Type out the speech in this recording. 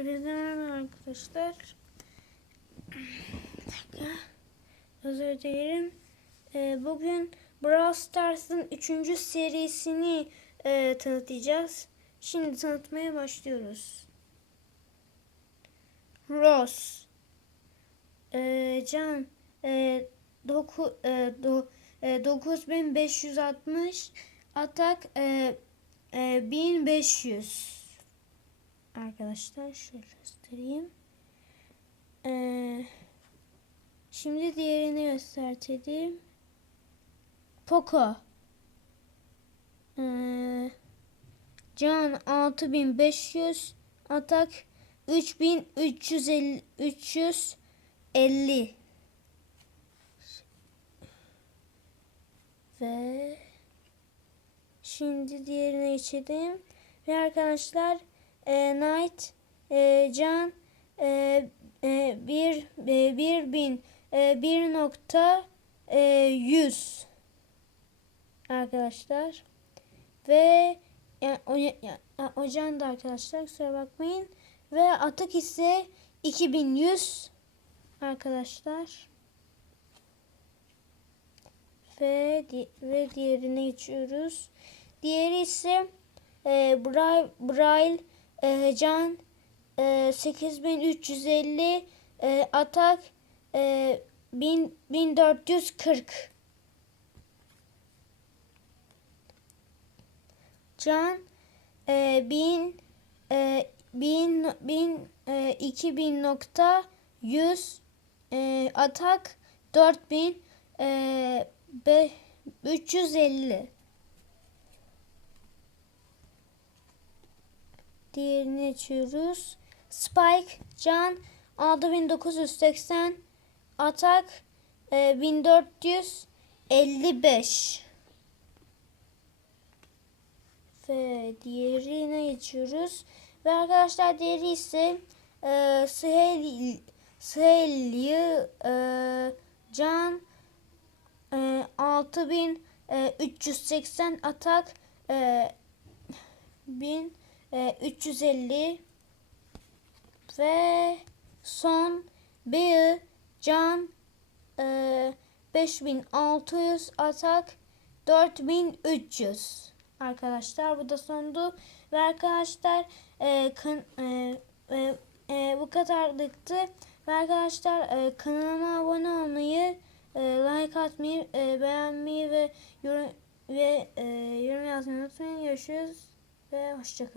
Hepinize merhaba arkadaşlar. Özür dilerim. Ee, bugün Brawl Stars'ın 3. serisini e, tanıtacağız. Şimdi tanıtmaya başlıyoruz. Rose. Ee, Can. E, doku, e, do, e, 9560 atak e, e, 1500 arkadaşlar şöyle göstereyim. Ee, şimdi diğerini göstereyim. Poco. Ee, can 6500 atak 3350 350 ve şimdi diğerine geçelim. Ve arkadaşlar e, Knight e, Can e, e, bir e, bir bin e, bir nokta e, yüz arkadaşlar. Ve yani, o, ya, o da arkadaşlar kusura bakmayın. Ve atık ise 2100 arkadaşlar. Ve di ve diğerine geçiyoruz. Diğeri ise e, Braille, Braille e, Can e, 8350 e, Atak e, 1000, 1440 Can e, 1000 e, 1000 1000 e, 2000 nokta 100 e, Atak 4000 e, be, 350 Diğerini açıyoruz. Spike, Can 6980 Atak e, 1455 Ve diğerine geçiyoruz. Ve arkadaşlar diğeri ise e, Sihel, Sihelyi e, Can e, 6380 Atak e, 1000 e, 350 ve son bir can e, 5600 atak 4300 arkadaşlar bu da sondu. Ve arkadaşlar e, kan, e, e, e, bu kadarlıktı. Ve arkadaşlar e, kanalıma abone olmayı e, like atmayı e, beğenmeyi ve yorum ve e, yorum yazmayı unutmayın. Görüşürüz ve hoşçakalın